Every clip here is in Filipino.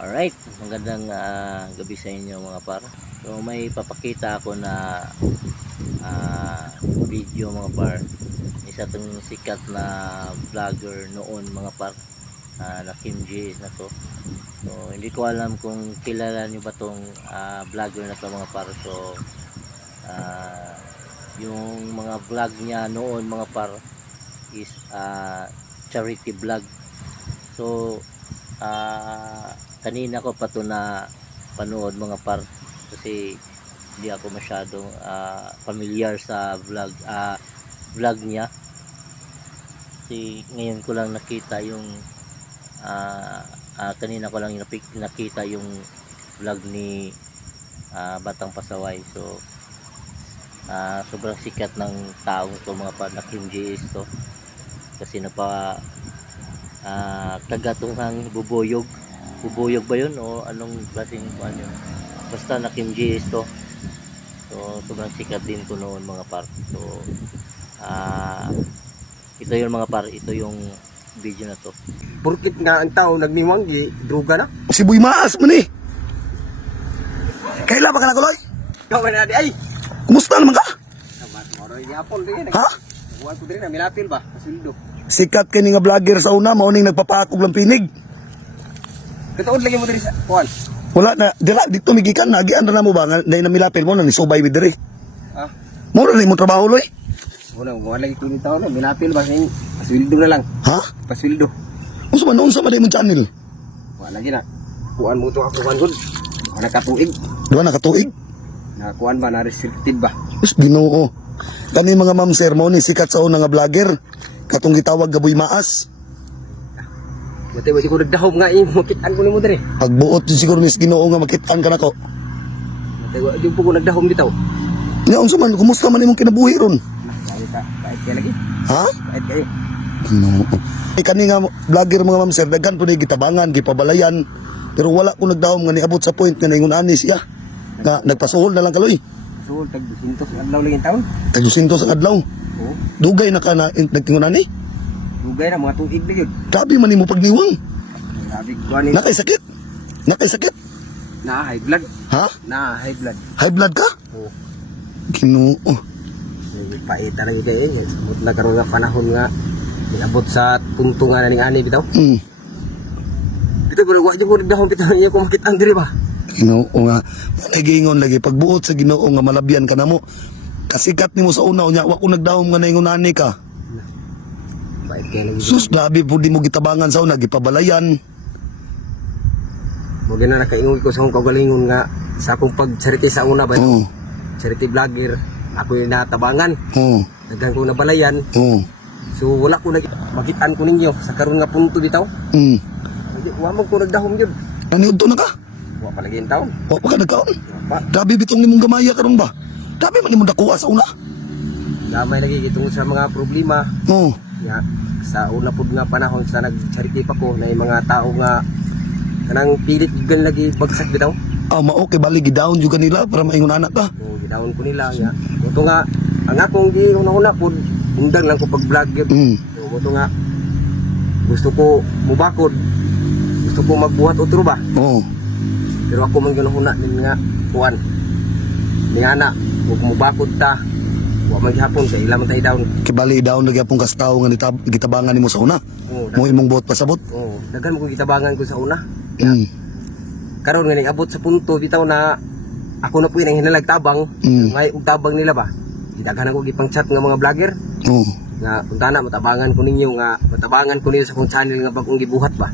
Alright, magandang gabi sa inyo mga par. So may papakita ako na video mga par. Isa tong sikat na vlogger noon mga par, na Kim J na to. So hindi ko alam kung kilala niyo ba tong vlogger na to mga par. So yung mga vlog niya noon mga par is charity vlog. So kanina ko pa to na panood mga par, kasi hindi ako masyadong familiar sa vlog niya, kasi ngayon ko lang nakita yung kanina ko lang nakita yung vlog ni Batang Pasaway. So sobrang sikat ng taong to mga par, na Kim JS to, kasi kagatunghang bubuyog ba yun o anong klaseng ano, basta na Kim JS to. So sobrang sikat din ko noon mga par. So ito yung mga par, ito yung video na to. Burkit nga ang tao nagniwang druga na. Si Boy Maas man eh. Kailan ba ka nakuloy? Ikaw na di ay. Kumusta naman ka? Sabat mo ro yapon din. Ha? Buwan ko din na milapil ba? Pasildo. Sikat kini nga vlogger sa una, mauning nagpapakog lang pinig. Katuod lagi mo diri sa kuan. Wala na, dira dito migikan nagian na mo ba nga na milapil mo na ni subay with diri. Ah. Mo na mo trabaho loy. Wala mo lagi ko nito na milapil ba sa pasildo na lang. Ha? Pasildo. Unsa man unsa man mo channel? Wala lagi na. Kuan mo to ako kuan gud. Wala katuig. Duha na katuig. Na kuan ba na restricted ba? Us Ginoo. Kani mga ma'am sir mo ni sikat sa una nga vlogger. Katong gitawag nga Boy Maas. Buti ba siguro dahom nga makitaan ko nimo diri. Pagbuot yun siguro ni Ginoo nga makit-an ka nako. Buti ba yung po ko nagdahom ditaw. Nya unsa man kumusta man imong kinabuhi ron? Kahit kaya lagi. Ha? Kahit kayo. No. Kani nga vlogger mga ma'am sir, daghan po na gitabangan, gipabalayan, pero wala ko nagdahom nga niabot sa point nga naingon ani siya. Nga nagpasuhol na lang kaloy. So tag 200 ang adlaw lang yung taon. Tag 200 sa adlaw. Oo. Dugay na ka na nagtingon ani. Dugay na mga tuig na yun. Grabe man nimo pagniwang. Grabe kuan ni. Nakay sakit. Nakay sakit. Na high blood. Ha? Na high blood. High blood ka? Oo. Ginoo. Paita na yung kayo eh. Samot na karoon nga panahon nga. Inabot sa punto nga na ning ani bitaw. Bitaw ko nagwa dyan ko nagdahon bitaw niya kung makit ang diri ba. Ginoo nga. Nagingon lagi pagbuot sa Ginoo nga malabyan ka namo. Kasikat nimo sa una unya wa ko nagdahom nga naingon ani ka. Bait kaya lagi. Sus grabe pud mo gitabangan sa una gipabalayan. Mo gina nakaingon ko sa akong kaugalingon nga sa akong pagcharity sa una ba. Oo. Charity vlogger. Ako yung natabangan. Oo. Daghan ko nabalayan. Oo. So wala ko magitan ko ninyo sa karon nga punto bitaw. Hindi wa mo ko nagdahom gyud. Naniud to na ka? Wa pa lagi yung taon. Wa pa ka nagkaon? Pa. Grabe bitong nimong gamaya karon ba? Grabe man nimong nakuha sa una. Gamay lagi itong sa mga problema. Oo. Nga, sa una po nga panahon sa nag-charity pa ko na yung mga tao nga kanang pilit gan lagi bagsak bitaw. Mao kay bali gidaon jud kanila para maingon anak ka. So gidawon ko nila nga. Ito nga ang akong giuna-una po undang lang ko pag-vlog yun. So ito nga gusto ko mubakod. Gusto ko magbuhat otro ba. Oo. Pero ako man ginahuna din nga kuan. Ni ana, ug mubakod ta. Wa man gihapon sa ilang tay down. Kay bali daon lagi apong kastaw nga gitabangan nimo sa una. Oo, Mo imong buot pasabot. daghan mo ko gitabangan ko sa una. Karon nga abot sa punto bitaw na ako na po yung hinalag tabang. Ngay ug tabang nila ba. Daghan ako gipang chat nga mga vlogger. Oo. Nga punta na matabangan ko ninyo nga matabangan ko ninyo sa akong channel nga bagong gibuhat ba.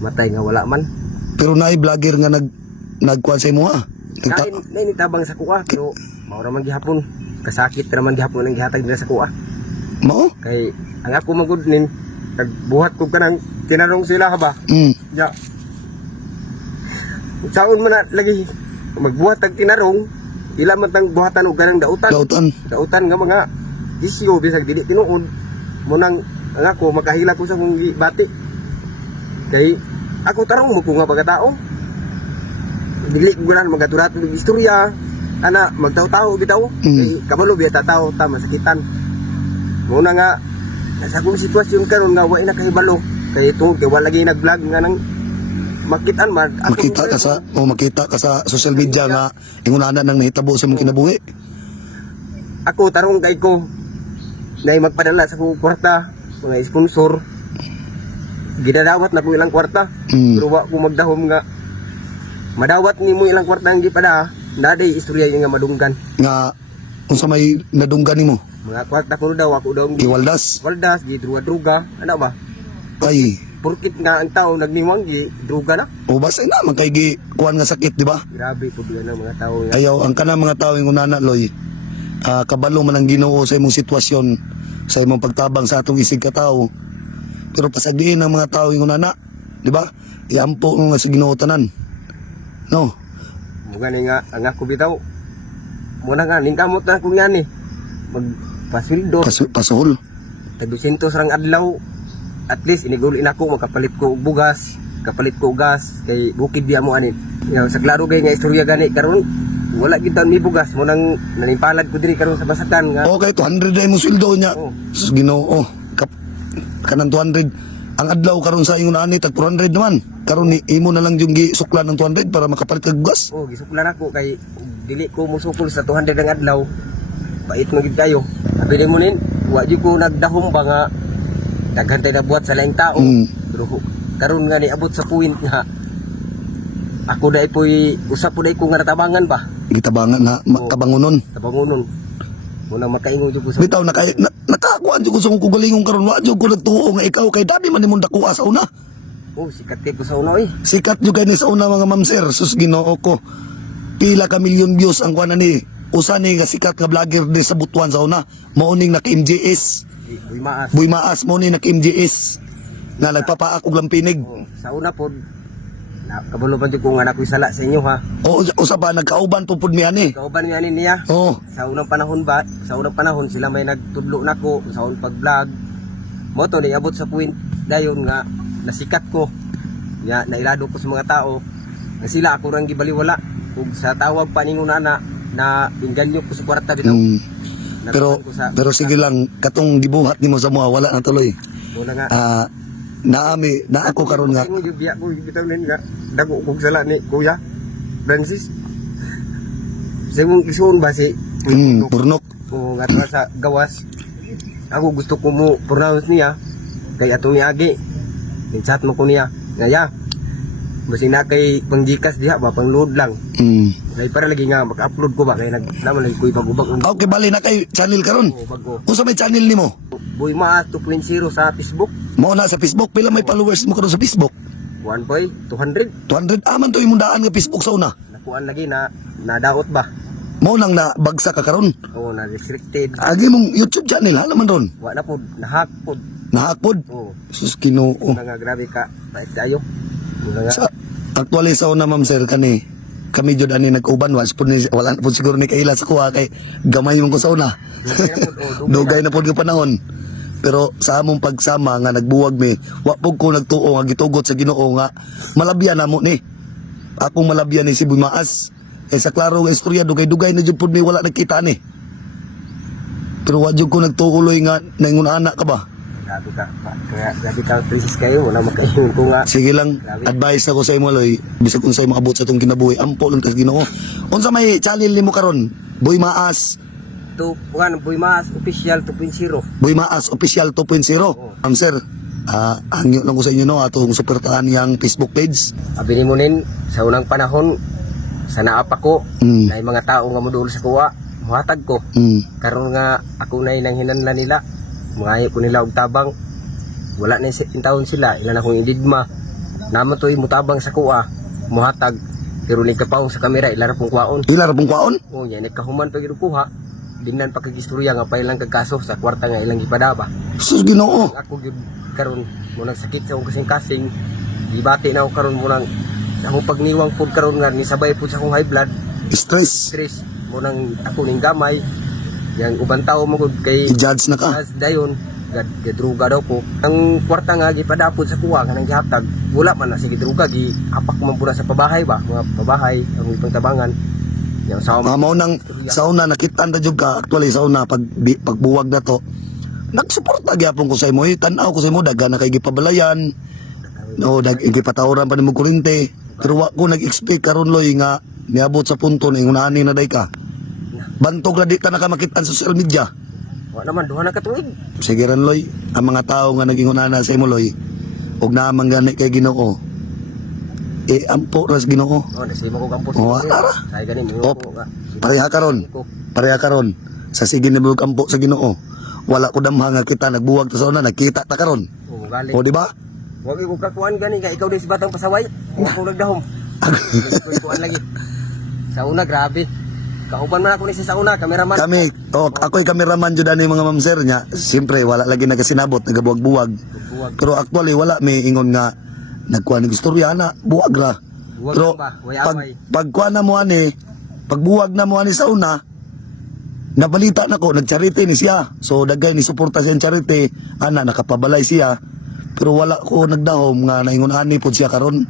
Matay nga wala man. Pero naay vlogger nga nagkuan sa imo ha. Kain tabang sa kuha pero mao ra man gihapon. Kasakit ra man gihapon ang gihatag nila sa kuha. Mao? Kay ang ako magudnin nagbuhat ko kanang tinanong sila ba. Ya. Saon man na lagi magbuhat tag tinarong ila man tang buhatan og ganang dautan. Dautan nga mga isyo bisag dili tinuod mo nang ang ako makahila ko sa kong bati. Kay ako tarong mo ko nga pagkatao. Dili ko na magaturat ng istorya ana magtaw-taw bitaw. Kay kabalo biya tataw ta masakitan. Muna nga nasa akong sitwasyon karon nga wa na kahibalo kay tungod kay wala lagi nag-vlog nga nang makitaan man. Makita ka sa social media nga ingunana nang nahitabo sa mong kinabuhi. Ako tarong kay ko na magpadala sa kong kwarta, mga sponsor. Gidadawat na ko ilang kwarta. Pero wa ko magdahom nga madawat ni mo ilang kwarta ang gipada. Naday istorya nga madunggan. Nga unsa may nadunggan nimo? Mga kwarta ko daw ako daw Giwaldas. waldas, gidruga-druga, ano ba? Ay, Purkit nga ang tao nagniwang druga na. o basta na man kay gi kuan nga sakit, di ba? Grabe po diyan ang mga tao nga. Ayaw ang kanang mga tawo ingunana loy. Kabalo man ang Ginoo sa imong sitwasyon, sa imong pagtabang sa atong isig ka tawo. Pero pasagdiin ang mga tawo ingunana, di ba? Iampo nga sa Ginoo tanan. No. Mga ni nga ang ako bitaw. Muna nga ningkamot na ko nga ni. Magpasildo. Pasuhol. Tag 200 rang adlaw. At least iniguli na ako makapalit ko og bugas, kapalit ko og gas kay bukid di amo anin. Nga sa klaro gay nga istorya gani karon wala gid ni bugas mo nang nanimpalad ko diri karon sa basakan nga. Okay, 200 ay mo sweldo niya. Oh. Sus Ginoo. Kanang 200 ang adlaw karon sa ingon ani tag 400 naman. Karon ni imo na lang yung gisuklan ng 200 para makapalit kag bugas. Oh, gisuklan ako kay dili ko musukol sa 200 ang adlaw. Bait mo gid kayo. Sabi mo nin, wa jud ko nagdahom ba nga daghantay na buhat sa laing tao. Pero karon nga ni abot sa point nga ako dai po'y usap po dai ko nga natabangan ba. Gitabangan na kabangunon. Tabangonon. Muna makaingon jud ko sa Bitaw nakakuan jud ko sa kong galingon karon wa jud ko nagtuo nga ikaw kay dami man nimong dakuha sa una. oh, sikat kay ko sa uno eh. Sikat jud kay ni sa una mga ma'am sir. Sus Ginoo ko. Pila ka million views ang kuan ni. Usa ni nga sikat nga vlogger di sa Butuan sa una. Mauning naka MJS. Uy maas. Buy Maas mo ni naka MJS. Nga nagpapaak og lampinig. Oh, sa una pod na kabalo pa jud ko nga nakoy sala sa inyo ha. O usa pa nagkauban po pud mi ani. Kauban nga ni niya. Oh, Sa unang panahon ba, sa unang panahon sila may nagtudlo nako sa unang pag-vlog. Mo to ni abot sa point dayon nga nasikat ko. Nga nailado ko sa mga tao. Nga sila ako rang gibaliwala ug sa tawag pa ningon na inganyo ko sa kwarta bitaw. Pero sige lang katong gibuhat nimo sa mga wala na tuloy. Wala nga. Na ako karon nga Ako gibiya ko bitaw nin nga dago kog sala ni Kuya Francis. Sa mong isuon ba si purnok. o nga tara sa gawas. Ako gusto ko mo pronounce niya kay atong niagi. I-chat mo ko niya. Ngaya. Basi na kay pangjikas diha ba pang-load lang. Kay para lagi nga mag-upload ko ba kay naman lagi ko ipagubag. Okay, bali na kay channel karon. Bago. Unsa may channel nimo? Boy Maas 2.0 sa Facebook. Mo na sa Facebook pila may followers mo karon sa Facebook? 1 boy 200. 200 aman to imong daan nga Facebook sa una. Nakuan lagi na nadaot ba. Mo nang na bagsa ka karon. Oo, na restricted. Agi mong YouTube channel hala man ron. Wa na pod nahack pod. Nahakpod. Oo. Sus Ginoo. Nga grabe ka. Bait kayo. Nga Sa actually sa una ma'am sir kami jud ani nag-uban wala na po siguro ni kaila sa kuha kay gamay man ko sa una. Dugay na po yung panahon. Pero sa among pagsama nga nagbuwag mi, wa pug ko nagtuo nga gitugot sa Ginoo nga malabyan namo ni. Akong malabyan ni si Buy Maas. Sa klaro nga istorya dugay-dugay na jud pud mi wala nagkita ni. Pero wa jud ko nagtuuloy nga nangun anak ka ba? grabe ka. Kaya grabe ka princess kayo. Wala makaingon ko nga. Sige lang, advice ako sa imo loy, bisag kung sa imo abot sa tong kinabuhi, ampo lang tas Ginoo. Unsa may channel nimo karon? Buy Maas. Boy Maas Official 2.0. Buy Maas Official 2.0. Sir, angyo lang ko sa inyo no atong suportahan yang Facebook page. Abi ni mo nin sa unang panahon sa naapa ko na mga tao nga modul sa kuwa muhatag ko. Karon nga ako na nang hinanlan nila. Mga ko nila og tabang. Wala na taon sila, ilan akong indigma. Naman to'y mutabang sa kuwa, muhatag. Pero nagkapaw sa kamera, ilan akong kwaon. Ilar pong kwaon? O yan, nagkahuman pag kuha. Dinan pa kagistorya nga pa ilang kagkaso sa kwarta nga ilang ipadaba. Sus Ginoo. Ako karon mo nang sakit sa akong kasing-kasing. Gibati na ako karon mo nang sa akong pagniwang pud karon nga nisabay pud sa akong high blood. Stress. Mo nang ako ning gamay. Yang ubang tao mo gud kay I-judge na ka. as dayon gadruga daw ko. Ang kwarta nga gipadapod sa kuwa nga nang gihatag. Wala man na sige druga gi apak man pura sa pabahay ba, mga pabahay ang pangtabangan. Yang sa Mao nang sa una nakita ta jud ka actually sa una pagbuwag na to. Nagsuporta gyapon ko sa imo, tan-aw ko sa imo daga na kay gipabalayan. No, nagpatawran pa ni mo kurente. Pero wa ko nag-expect karon loy nga niabot sa punto na ingunani na day ka. Bantog na di ta nakamakitan sa social media. Wa naman duha na ka tuig. Sige ran loy, ang mga tao nga nagingunana sa imo loy, ug naamang gani kay Ginoo. Ampo ras Ginoo. Nasimo ko kampo. Tara. Say gani mo Op. ko nga. Pareha karon. Sa sige ni bulog ampo sa Ginoo. Wala ko damha nga kita nagbuwag ta sa una, nagkita ta karon. Gali. O di ba? Wag ko kakuan gani ka ikaw din si batang pasaway. Wa ko nagdahom. Kuan lagi. Sa una grabe. Kauban man ako ni sa una, kameraman. Kami, ako'y cameraman jud ani mga ma'am sir nya. Siyempre wala lagi nagasinabot, nagabuwag-buwag. Pero actually wala may ingon nga nagkuha ng istorya na buwag ra. Buwag Pero ba? Way-away. pagkuha na mo ani, pagbuwag na mo ani sa una, nabalita na ko, nag-charity ni siya. So dagay ni suporta siya ang charity, ana nakapabalay siya. Pero wala ko nagdahom nga naingon ani pod siya karon.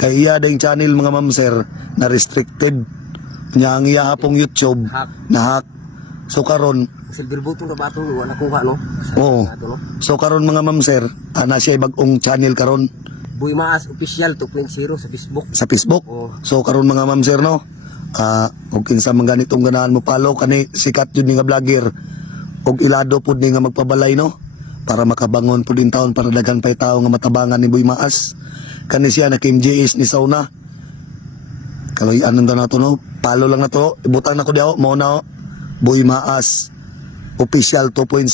Kay iya ding channel mga ma'am sir na restricted. Nya ang iya hapong YouTube Hack. na hack. So karon, Silver button na ba ito? Wala kuha, no? oo. So karon mga ma'am sir, ana siya bagong channel karon Boy Maas Official 2.0 sa Facebook. sa Facebook. Oo. So karon mga ma'am sir no, og kinsa man ganitong ganahan mo follow kani sikat jud ni nga vlogger. Og ilado pud ni nga magpabalay no para makabangon pud din taon para daghan pay tawo nga matabangan ni Boy Maas. Kani siya na Kim JS ni Sauna. Kaloy anong daw na to no? Follow lang na to. Ibutang na ko diaw mo na Boy Maas Official 2.0.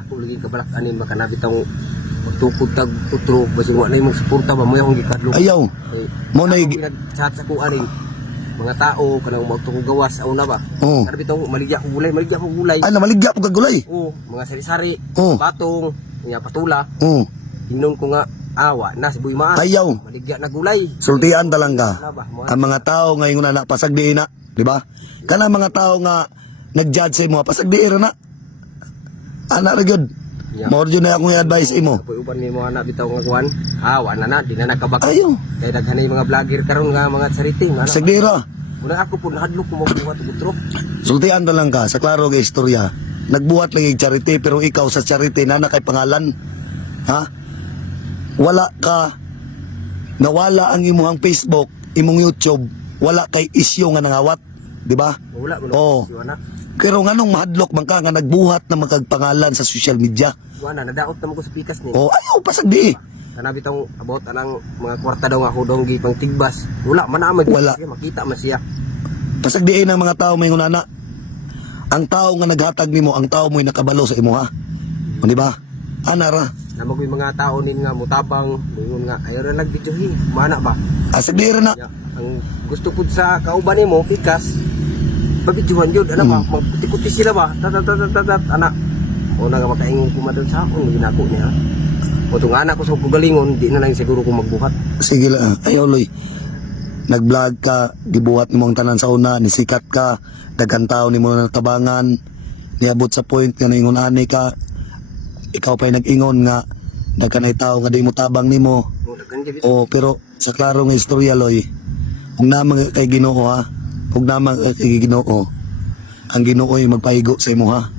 Ako lagi kabalak anin makanabi tang magtukod tag utro basig wala imong suporta ba mo yung gikadlo. Ayaw. Mo na chat sa ko anin mga tao kanang magtukod gawas sa una ba. Oo. Kanabi tong maligya ko gulay. Ay namaligya po kagulay. Oo, mga sari-sari, Oo. batong, nga patula. Oo. Inom ko nga awa na si Boy Maas. Ayaw. Maligya na gulay. Sultian talang ka. Wala ba? Ang mga tao ngayon na pasagdiin na, di ba? Kana mga tao nga nag-judge sa imo, pasagdiin na. Ana ra gyud. Yeah. Mao jud na akong i-advise imo. Apoy uban ni mo anak bitaw nga kuan. Awa na di na nakabak. Ayaw. Kay daghan mga vlogger karon nga mga sariting ano. Sagdira. Una ako po nahadlok ko magbuhat og utro. Sultian talang ka sa klaro nga istorya. Nagbuhat lang yung charity pero ikaw sa charity na kay pangalan. Ha? Wala ka nawala ang imong Facebook, imong YouTube, wala kay isyu nga nangawat, di ba? Wala mo Oo. si ana. Pero nganong mahadlok man ka nga nagbuhat na magpangalan sa social media? Wala nadaot na mo ko sa pikas ni. O ayaw pasagdi. Kana bitaw about anang mga kwarta daw nga ako daw gipang tigbas. Wala man naman. Wala. Makita man siya. Pasagdiin ng mga tao may ngunana. Ang tao nga naghatag nimo, ang tao mo'y nakabalo sa imo ha. O di ba? Anara. Na magoy mga tao nin nga mutabang, ingon nga ayo ra nagbidyuhi. Mana ba? Asagdi na. Ya, ang gusto pud sa kauban nimo pikas. Pabidyuhan jud ana ba? Magputi-puti sila ba? Tat ana. O na nga makaingon ko madon sa akong ginako niya. O tong anak ko sa kugalingon, di na lang siguro ko magbuhat. Sige lang. Ayaw loy. Nag-vlog ka, gibuhat nimo ang tanan sa una, nisikat ka, daghan tao nimo na tabangan, niabot sa point nga naingon ani ka, ikaw pa'y nag-ingon nga, daghan ay tao nga di mo tabang nimo. O daghan gyud. O pero sa klaro nga istorya loy, kung naman kay Ginoo ha, kung naman kay Ginoo, ang Ginoo ay magpahigo sa imo ha.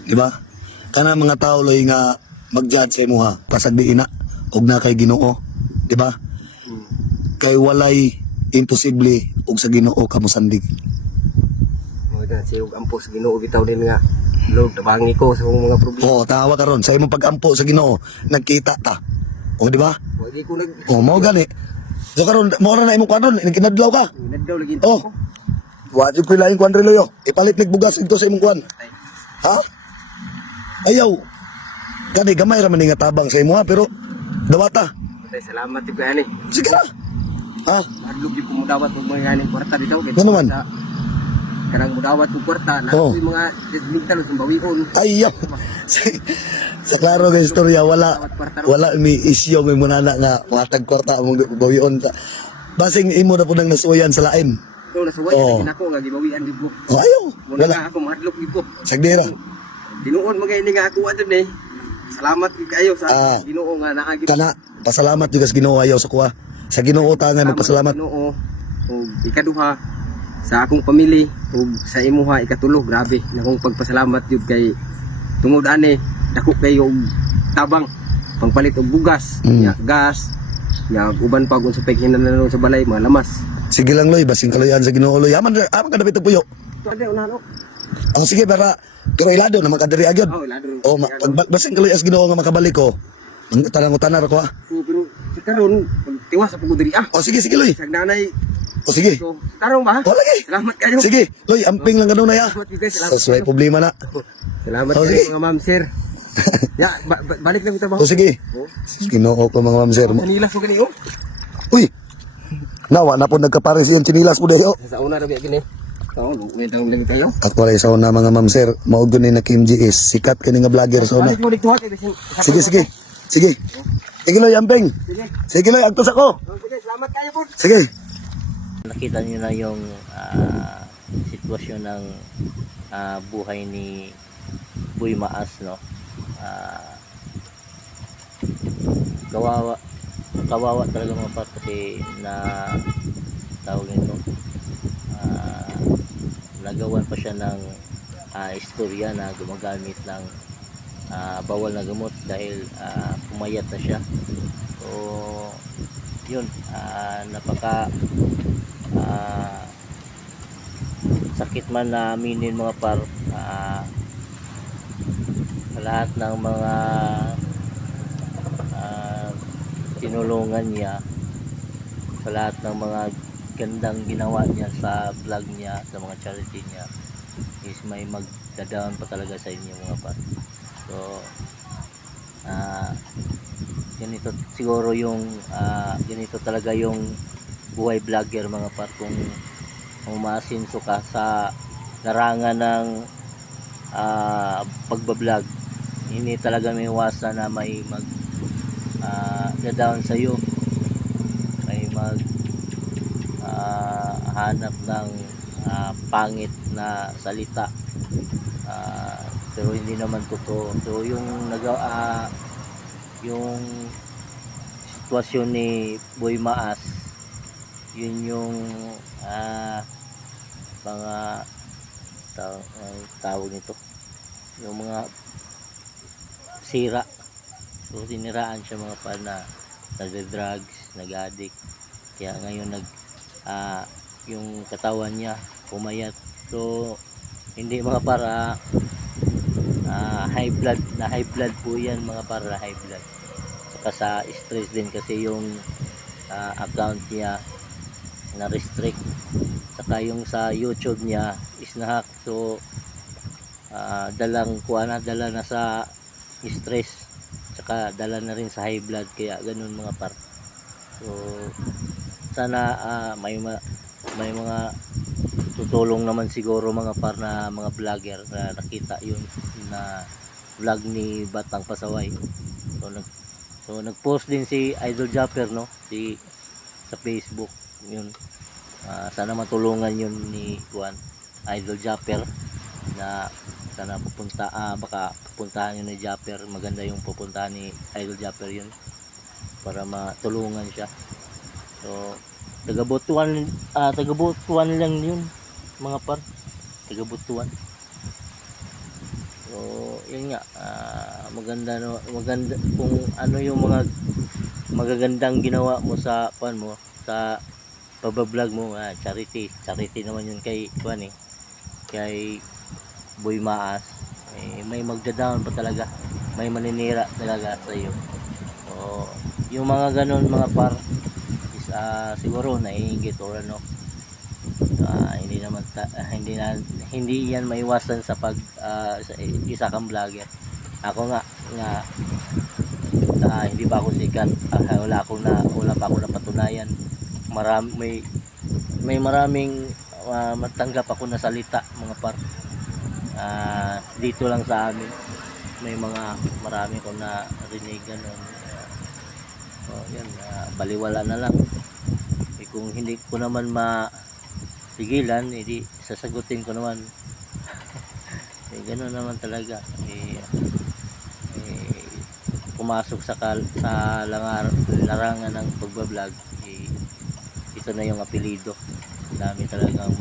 Di ba? Kana mga tao loy nga mag-judge sa imo ha, pasagdiin na, og na kay Ginoo, di ba? Kay walay imposible og sa Ginoo kamo sandig. Mo na siyog ampo sa Ginoo bitaw din nga. Lord, tabangi ko sa akong mga problema. Oo, tawa ka ron sa imong pag-ampo sa Ginoo, nagkita ta. O di ba? Wagi ko nag O mao gani. So karon mo ra na imong karon, kinadlaw ka. nagdaw lagi. Oh. Wa jud pila yung kwan reloyo. Ipalit nig bugas ito sa imong kwan. Ha? Ayaw. Kani gamay ra man ni nga tabang sa imo ha, pero dawata. Salamat ti ani. Sige na. Ha? Hadlok di ko mudawat og mga ganing kwarta bitaw. Ano man? Kanang mudawat og kwarta na Oo. mga judgmental sa bawion. Ayaw. Sa klaro nga istorya, wala mi isyo may munana nga matag kwarta mong bawion ta. Basing imo na po nang nasuyan sa lain. So nasuway Oo. ako nga gibawian gid ko. Oh, ayaw. Wala Wala. nga ako mahadlok gid ko. Sagdira. Dinuon mga ini nga ako adun eh. Salamat gid kayo sa Ah. Ginoo nga naagi. Kana, pasalamat juga sa Ginoo ayaw sa kuha. Sa Ginoo tangan magpasalamat. Ginoo. Ug ikaduha sa akong pamilya ug sa imuha ikatulo grabe na akong pagpasalamat jud kay tungod ani dako kayo og tabang pangpalit og bugas, Mm. gas, Ya, uban pa kung sa paghinan na sa balay, mga lamas. Sige lang Loy, basing kaloyan sa Ginoo Loy. Aman ka dapit og puyo. Ito, ade, unahan, oh. Oh sige para pero ilado na makadiri agad. Oh, lado. Oh, basing kaloy as Ginoo nga makabalik ko. Ang tanang ko ha. Pero, si Karon, tiwas sa pagudiri, ah. Oh sige Loy. Sa nanay, Oh sige. so, tarong ba? Oh lagi. Salamat kayo. Sige, Loy, amping lang ganun na ya. Salamat, Tite, salamat. Sa problema na. Salamat Oh, kayo, sige. mga ma'am, sir. Ya, balik lang kita ba? Oh sige. Oh. Ginoo ko mga ma'am sir. Manilas mo gani, oh. Uy. Nawa na po nagkapares yung chinilas mo dayo. Sa una na biya gini. Oo, luwin lang lagi kayo. Ako rin sa una mga ma'am sir. Maog ni na Kim G is sikat kini nga vlogger sa una. Balik mo dito, ate. Sige. Sige Loy, amping. Sige. Sige Loy, agtos ako. Oh, sige, salamat kayo po. Sige. Nakita niyo na yung sitwasyon ng buhay ni Boy Maas, no? Kawawa talaga mga par kasi na tawag nito, nagawan pa siya ng istorya na gumagamit ng bawal na gamot dahil pumayat na siya. So yun, napaka sakit man na aminin mga par, sa lahat ng mga tinulungan niya, sa lahat ng mga gandang ginawa niya sa vlog niya, sa mga charity niya, is may magdadaan pa talaga sa inyo mga par. So ganito siguro yung ganito talaga yung buhay vlogger mga par. Kung umaasinso ka sa larangan ng pagbablog, hindi talaga may iwasan na may mag down sa iyo, may mag hanap ng pangit na salita, pero hindi naman totoo. So yung yung sitwasyon ni Boy Maas, yun yung mga tawag nito, yung mga sira. So siniraan siya mga pa na nagda-drugs, nag-addict, kaya ngayon yung katawan niya pumayat. So hindi mga para high blood po yan mga para, high blood. Saka sa stress din kasi yung account niya na restrict, saka yung sa YouTube niya is na-hack. So dala na sa stress, saka dala na rin sa high blood, kaya ganun mga par. So sana may mga tutulong naman siguro mga par na mga vlogger na nakita yun na vlog ni Batang Pasaway. So nag-post din si Idol Japper, no, sa Facebook yun. Sana matulungan yun ni Idol Japper, na sana baka pupuntahan yun ni Japper. Maganda yung pupuntahan ni Idol Japper yun para matulungan siya. So taga-Butuan lang yun mga par, taga-Butuan. So yun nga, maganda kung ano yung mga magagandang ginawa mo sa sa pagbablog mo, charity naman yun kay kay Boy Maas. May magda-down pa talaga, may maninira talaga sa iyo. So yung mga ganun mga par is siguro naiinggit or ano, hindi yan maiwasan sa isa kang vlogger. Ako nga hindi pa ako sikat, wala pa ako napatunayan. May maraming matanggap ako na salita mga par, dito lang sa amin. Marami ko na rinig ganun. So yan, baliwala na lang. Kung hindi ko naman pigilan, hindi sasagutin ko naman. Gano'n naman talaga. Pumasok sa larangan ng pagbablog, ito na yung apelido. Dami talagang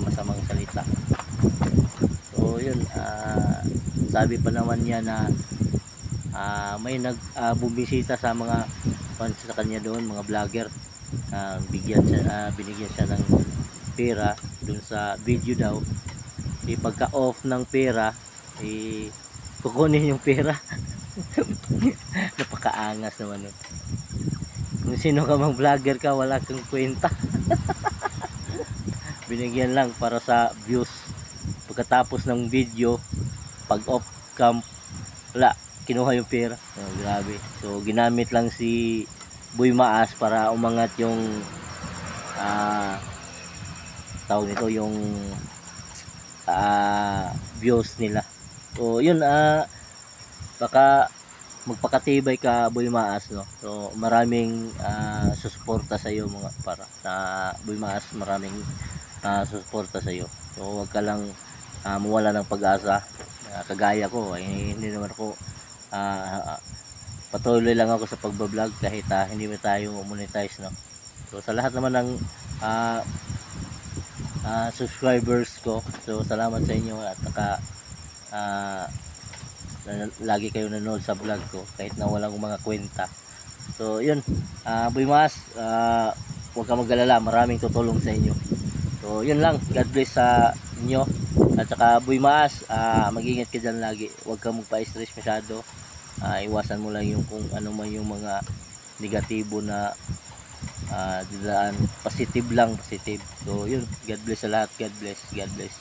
masamang salita. So, So yun, sabi pa naman niya na may bumisita sa mga fans sa kanya doon, mga vlogger. Binigyan siya ng pera doon sa video daw. Pagka off ng pera, kukunin yung pera. Napakaangas naman nun. Kung sino ka mang vlogger ka, wala kang kwenta. Binigyan lang para sa views. Pagkatapos ng video, pag off cam, wala, kinuha yung pera. Grabe. So ginamit lang si Boy Maas para umangat yung tawag nito, yung views nila. So yun, baka magpakatibay ka, Boy Maas, no? So maraming susuporta sa iyo mga para sa Boy Maas, maraming susuporta sa iyo. So wag ka lang mawala ng pag-asa. Kagaya ko, hindi naman ako patuloy lang ako sa pagbablog kahit hindi mo tayo monetize, no? So sa lahat naman ng subscribers ko, so salamat sa inyo at lagi kayo nanonood sa vlog ko kahit na walang mga kwenta. So yun, Boy Maas, huwag ka mag-alala, maraming tutulong sa inyo. So yun lang, God bless sa inyo. At saka Boy Maas, mag-ingat ka dyan lagi, huwag ka magpa-stress masyado. Iwasan mo lang yung kung ano man yung mga negatibo na dilaan, positive lang, positive. So yun, God bless sa lahat, God bless, God bless.